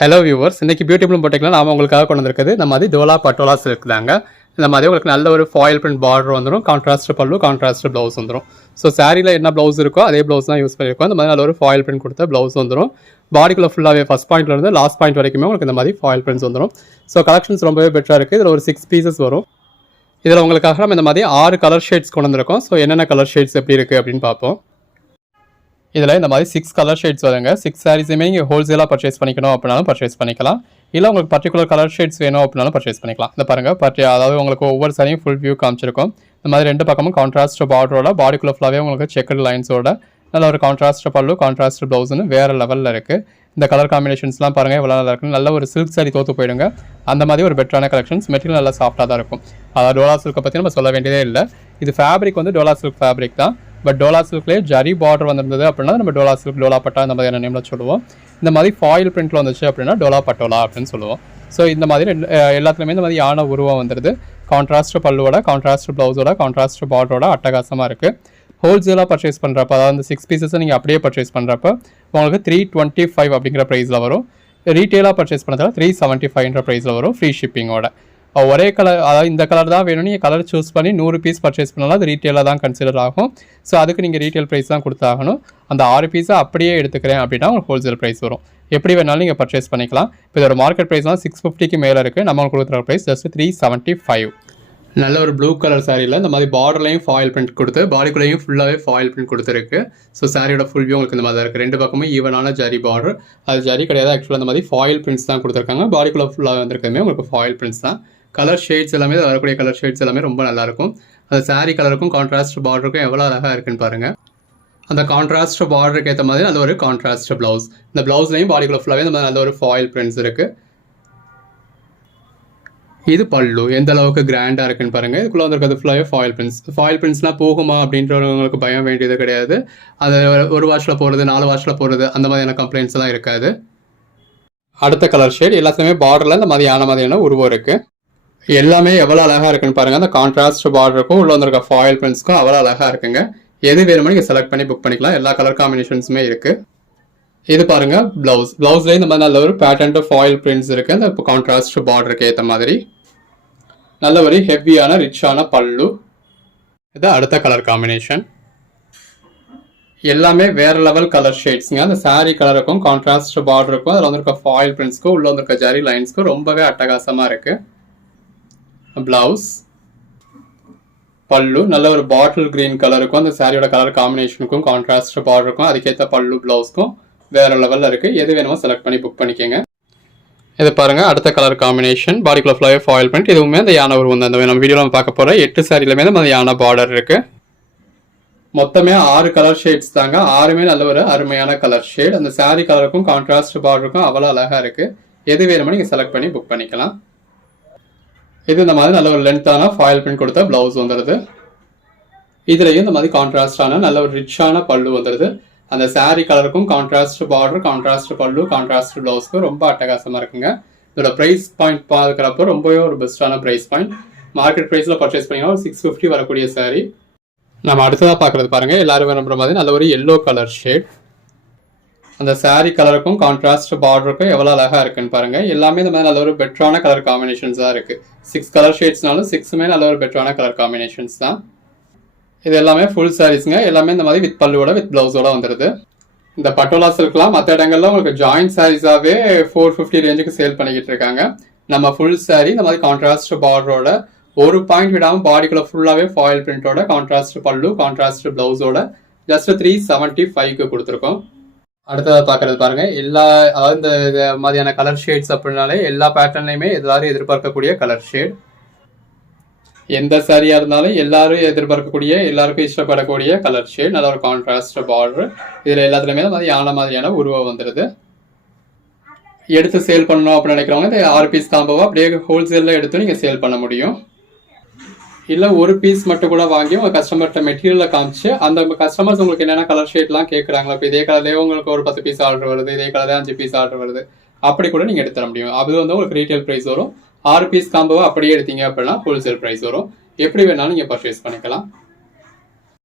Hello viewers, இன்றைக்கி beautiful போட்டிக்கலாம் நாம் உங்களுக்காக கொண்டு வந்திருக்குது இந்த மாதிரி டோலா பட்டோலா சில்க் தாங்க. இந்த மாதிரி உங்களுக்கு நல்ல ஒரு ஃபாயில் பிரிண்ட் பார்டர் வந்துடும், கான்ட்ராஸ்ட் பல்லு, கான்ட்ராஸ்ட் ப்ளவுஸ் வந்துடும். ஸோ சாரியில் என்ன ப்ளவுஸ் இருக்கோ அதே ப்ளவுஸ் தான் யூஸ் பண்ணியிருக்கோம். இந்த மாதிரி நல்ல ஒரு ஃபாயில் பிரிண்ட் கொடுத்த ப்ளவுஸ் வந்துடும். பாடிக்குள்ளே ஃபுல்லாகவே ஃபஸ்ட் பாயிண்ட்லேருந்து லாஸ்ட் பாயிண்ட் வரைக்குமே உங்களுக்கு இந்த மாதிரி ஃபாயில் பிரிண்ட்ஸ் வந்துடும். ஸோ கலெக்ஷன்ஸ் ரொம்பவே பெட்டராக இருக்குது. இதில் ஒரு 6 பீசஸ் வரும். இதில் உங்களுக்காக நம்ம இந்த மாதிரி 6 கலர் ஷேட்ஸ் கொண்டு வந்திருக்கோம். ஸோ என்னென்ன கலர் ஷேட்ஸ் எப்படி இருக்குது அப்படின்னு பார்ப்போம். இதில் இந்த மாதிரி 6 கலர் ஷேட்ஸ் வருங்க. 6 சாரீஸுமே நீங்கள் ஹோல்சேலாக பர்ச்சேஸ் பண்ணிக்கணும் அப்படின்னாலும் பர்ச்சேஸ் பண்ணிக்கலாம். இல்லை உங்களுக்கு பர்டிகுலர் கலர் ஷேட்ஸ் வேணும் அப்படின்னாலும் பர்ச்சேஸ் பண்ணிக்கலாம். இந்த பாருங்கள், அதாவது உங்களுக்கு ஒவ்வொரு சாரியும் ஃபுல் வியூ காமிச்சிருக்கும். இந்த மாதிரி 2 பக்கமும் கான்ட்ராஸ்ட் பார்டரோட, பாடிக்குள்ள ஃபுல்லாகவே உங்களுக்கு செக்கட் லைன்ஸோட நல்ல ஒரு கான்ட்ராஸ்ட் பல்லு, கான்ட்ராஸ்ட் ப்ளவுஸ்னு வேறு லெவலில் இருக்குது. இந்த கலர் காம்பினேஷன்ஸ்லாம் பாருங்கள் எவ்வளோ நல்லா இருக்குது. நல்ல ஒரு சில்க் சாரி தோற்று போயிடுங்க. அந்த மாதிரி ஒரு பெட்டரான கலெக்ஷன்ஸ். மெட்டீரியல் நல்லா சாஃப்டாக தான் இருக்கும். அதாவது டோலா சில்க்கை பற்றி நம்ம சொல்ல வேண்டியதே இல்லை. இது ஃபேப்ரிக் வந்து டோலா சில்க் ஃபேப்ரிக் தான். பட் டோலா சில்க்லேயே ஜரி பார்டர் வந்திருந்தது அப்படின்னா நம்ம டோலா சில்க், டோலா பட்டா இந்த மாதிரியான நேமில் சொல்லுவோம். இந்த மாதிரி ஃபாயில் பிரிண்ட்டில் வந்துச்சு அப்படின்னா டோலா பட்டோலா அப்படின்னு சொல்லுவோம். ஸோ இந்த மாதிரி எல்லாத்துலேயுமே இந்த மாதிரி யானை உருவம் வந்துடுது. கான்ட்ராஸ்ட் பல்லுவோட, கான்ட்ராஸ்ட் ப்ளவுஸோட, கான்ட்ராஸ்ட் பார்டரோட அட்டகாசமாக இருக்குது. ஹோல்சேலாக பர்ச்சேஸ் பண்ணுறப்ப, அதாவது இந்த 6 பீசஸை நீங்கள் அப்படியே பர்ச்சேஸ் பண்ணுறப்ப உங்களுக்கு 325 அப்படிங்கிற ப்ரைஸில் வரும். ரீட்டெயிலாக பர்ச்சேஸ் பண்ணுறதால 375 ப்ரைஸில் வரும், ஃப்ரீ ஷிப்பிங்கோட. ஒரே கலர், அதாவது இந்த கலர் தான் வேணும்னு நீங்கள் கலர் சூஸ் பண்ணி 100 பீஸ் பர்ச்சேஸ் பண்ணாலும் அது ரீட்டெயிலாக தான் கன்சிடர் ஆகும். ஸோ அதுக்கு நீங்கள் ரீட்டெயில் ப்ரைஸ் தான் கொடுத்தாகணும். அந்த 6 பீஸை அப்படியே எடுத்துக்கிறேன் அப்படின்னா உங்களுக்கு ஹோல்சேல் ப்ரைஸ் வரும். எப்படி வேணாலும் நீங்கள் பர்ச்சேஸ் பண்ணிக்கலாம். இப்போ இதோட மார்க்கெட் ப்ரைஸ்லாம் 650க்கு மேலே இருக்குது. நம்ம கொடுக்குற ப்ரைஸ் ஜஸ்ட் 375. நல்ல ஒரு ப்ளூ கலர் சாரியில் இந்த மாதிரி பார்டர்லையும் ஃபாயில் பிரிண்ட் கொடுத்து, பாடிக்குள்ளேயும் ஃபுல்லாகவே ஃபாயில் பிரிண்ட் கொடுத்துருக்கு. ஸோ சாரியோட ஃபுல் வியூ உங்களுக்கு இந்த மாதிரி தான் இருக்குது. 2 பக்கமும் ஈவனான ஜரி பார்டர். அது ஜரி கிடையாது, ஆக்சுவலாக இந்த மாதிரி ஃபாயில் பிரிண்ட்ஸ் தான் கொடுத்துருக்காங்க. பாடிக்குள்ளே ஃபுல்லாக வந்துருக்குமே உங்களுக்கு ஃபாயில் பிரிண்ட்ஸ் தான். கலர் ஷேட்ஸ் எல்லாமே, வரக்கூடிய கலர் ஷேட்ஸ் எல்லாமே ரொம்ப நல்லாயிருக்கும். அந்த சாரீ கலருக்கும் கான்ட்ராஸ்ட் பார்டருக்கும் எவ்வளோ அழகாக இருக்குன்னு பாருங்கள். அந்த கான்ட்ராஸ்ட் பார்டருக்கு ஏற்ற மாதிரி நல்ல ஒரு கான்ட்ராஸ்ட் ப்ளவுஸ். இந்த ப்ளவுஸ்லையும் பாடிக்குள்ள ஃபுல்லாகவே இந்த மாதிரி நல்ல ஒரு ஃபாயில் பிரிண்ட்ஸ் இருக்குது. இது பல்லு எந்த அளவுக்கு கிராண்டாக இருக்குன்னு பாருங்கள். இதுக்குள்ளே வந்துருக்கிறது ஃபுல்லாகவே ஃபாயில் பிரிண்ட்ஸ். ஃபாயில் பிரிண்ட்ஸ்லாம் போகுமா அப்படின்றவங்களுக்கு பயம் வேண்டியது கிடையாது. அது 1 வாஷில் போகிறது, 4 வாஷில் போகிறது, அந்த மாதிரியான கம்ப்ளைண்ட்ஸ் எல்லாம் இருக்காது. அடுத்த கலர் ஷேட் எல்லாத்துலேயுமே பார்டரில் இந்த மாதிரியான உருவம் இருக்குது. எல்லாமே எவ்வளோ அழகாக இருக்குன்னு பாருங்கள். அந்த கான்ட்ராஸ்ட் பார்டருக்கும் உள்ள வந்துருக்க ஃபாயில் பிரிண்ட்ஸ்க்கும் அவ்வளோ அழகாக இருக்குங்க. எது வேணுமோ நீங்கள் செலக்ட் பண்ணி புக் பண்ணிக்கலாம். எல்லா கலர் காம்பினேஷன்ஸுமே இருக்குது. இது பாருங்கள் ப்ளவுஸ். ப்ளவுஸ்லேயே இந்த மாதிரி நல்ல ஒரு பேட்டர்ன் ஃபாயில் பிரிண்ட்ஸ் இருக்குது. அந்த கான்ட்ராஸ்ட் பார்டருக்கு ஏற்ற மாதிரி நல்ல ஒரு ஹெவியான ரிச்சான பல்லு. இது அடுத்த கலர் காம்பினேஷன். எல்லாமே வேறு லெவல் கலர் ஷேட்ஸுங்க. அந்த சாரீ கலருக்கும் கான்ட்ராஸ்ட் பார்டருக்கும் அதில் வந்துருக்க ஃபாயில் பிரிண்ட்ஸ்க்கும் உள்ள வந்துருக்க ஜரி லைன்ஸ்க்கும் ரொம்பவே அட்டகாசமாக இருக்குது. ப்ளவுஸ், பல்லு நல்ல ஒரு பாட்டில் கிரீன் கலருக்கும் அந்த சாரியோட கலர் காம்பினேஷனுக்கும் கான்ட்ராஸ்ட் பார்டருக்கும் அதுக்கேற்ற பல்லு ப்ளவுஸ்க்கும் வேற லெவலில் இருக்குது. எது வேணுமோ செலக்ட் பண்ணி புக் பண்ணிக்கோங்க. இது பாருங்கள் அடுத்த கலர் காம்பினேஷன். பாடிக்குள்ள ஃபுல்லாகவே ஃபாயில் பிரிண்ட். இதுவுமே அந்த யானை உருவம் தான். இந்த நம்ம வீடியோவில் நம்ம பார்க்க போகிற 8 சாரிலுமே அந்த யானை பார்டர் இருக்குது. மொத்தமே 6 கலர் ஷேட்ஸ் தாங்க. 6மே நல்ல ஒரு அருமையான கலர் ஷேட். அந்த சாரி கலருக்கும் கான்ட்ராஸ்ட் பார்டருக்கும் அவ்வளோ அழகாக இருக்குது. எது வேணுமோ நீங்கள் செலக்ட் பண்ணி புக் பண்ணிக்கலாம். இது இந்த மாதிரி நல்ல ஒரு லென்த்தான ஃபாயில் பிரிண்ட் கொடுத்த ப்ளவுஸ் வந்துடுது. இதுலேயும் இந்த மாதிரி கான்ட்ராஸ்டான நல்ல ஒரு ரிச்சான பல்லு வந்துடுது. அந்த சாரீ கலருக்கும் கான்ட்ராஸ்ட் பார்டர், கான்ட்ராஸ்ட் பல்லு, கான்ட்ராஸ்ட் ப்ளவுஸ்க்கும் ரொம்ப அட்டகாசமாக இருக்குங்க. இதோட ப்ரைஸ் பாயிண்ட் பார்க்குறப்போ ரொம்பவே ஒரு பெஸ்ட்டான ப்ரைஸ் பாயிண்ட். மார்க்கெட் ப்ரைஸில் பர்ச்சேஸ் பண்ணிங்கன்னா ஒரு 650 வரக்கூடிய சாரீ. நம்ம அடுத்ததாக பார்க்குறது பாருங்கள், எல்லாரும் விரும்புகிற மாதிரி நல்ல ஒரு எல்லோ கலர் ஷேட். அந்த சாரீ கலருக்கும் கான்ட்ராஸ்ட் பார்டருக்கும் எவ்வளோ அழகாக இருக்குன்னு பாருங்கள். எல்லாமே இந்த மாதிரி நல்ல ஒரு பெட்டரான கலர் காம்பினேஷன்ஸ் தான் இருக்குது. 6 கலர் ஷேட்ஸ்னாலும் 6மே நல்ல ஒரு பெட்டரான கலர் காம்பினேஷன்ஸ் தான். இது எல்லாமே ஃபுல் சாரீஸுங்க. எல்லாமே இந்த மாதிரி வித் பல்லுவோட வித் ப்ளவுஸோட வந்துடுது. இந்த பட்டோலா சில்க்லாம் மற்ற இடங்கள்ல உங்களுக்கு ஜாயிண்ட் சாரீஸாகவே 450 ரேஞ்சுக்கு சேல் பண்ணிக்கிட்டு இருக்காங்க. நம்ம ஃபுல் சாரீ இந்த மாதிரி கான்ட்ராஸ்ட் பார்டரோட ஒரு பாயிண்ட் விடாமல் பாடிக்குள்ள ஃபுல்லாகவே ஃபாயில் பிரிண்டோட, கான்ட்ராஸ்ட் பல்லு, கான்ட்ராஸ்ட் ப்ளவுஸோட ஜஸ்ட் 375க்கு கொடுத்துருக்கோம். அடுத்ததாக பார்க்குறது பாருங்கள், அதாவது இந்த மாதிரியான கலர் ஷேட்ஸ் அப்படின்னாலே எல்லா பேட்டர்ன்லையுமே எல்லாரும் எதிர்பார்க்கக்கூடிய கலர் ஷேட். எந்த சாரியாக இருந்தாலும் எல்லாரும் எதிர்பார்க்கக்கூடிய, எல்லாருக்கும் இஷ்டப்படக்கூடிய கலர் ஷேட். நல்ல ஒரு கான்ட்ராஸ்ட் பார்டர். இதில் எல்லாத்துலேயுமே இந்த மாதிரி மாதிரியான உருவம் வந்துடுது. எடுத்து சேல் பண்ணணும் அப்படின்னு நினைக்கிறவங்க இந்த 6 பீஸ் காம்போவாக அப்படியே ஹோல்சேலில் எடுத்து நீங்கள் சேல் பண்ண முடியும். இல்லை ஒரு பீஸ் மட்டும் கூட வாங்கி உங்கள் கஸ்டமர்கிட்ட மெட்டீரியலில் காமிச்சு அந்த கஸ்டமர்ஸ் உங்களுக்கு என்னென்ன கலர் ஷேட்லாம் கேட்குறாங்களோ, இப்போ இதே கலர்லேயே உங்களுக்கு ஒரு 10 பீஸ் ஆர்டர் வருது, இதே கலர்லேயே 5 பீஸ் ஆர்டர் வருது, அப்படி கூட நீங்கள் எடுத்துட முடியும். அது வந்து உங்களுக்கு ரீட்டைல் ப்ரைஸ் வரும். 6 பீஸ் காம்போவை அப்படியே எடுத்தீங்க அப்படின்னா ஹோல்சேல் ப்ரைஸ் வரும். எப்படி வேணாலும் நீங்கள் பர்ச்சேஸ் பண்ணிக்கலாம்.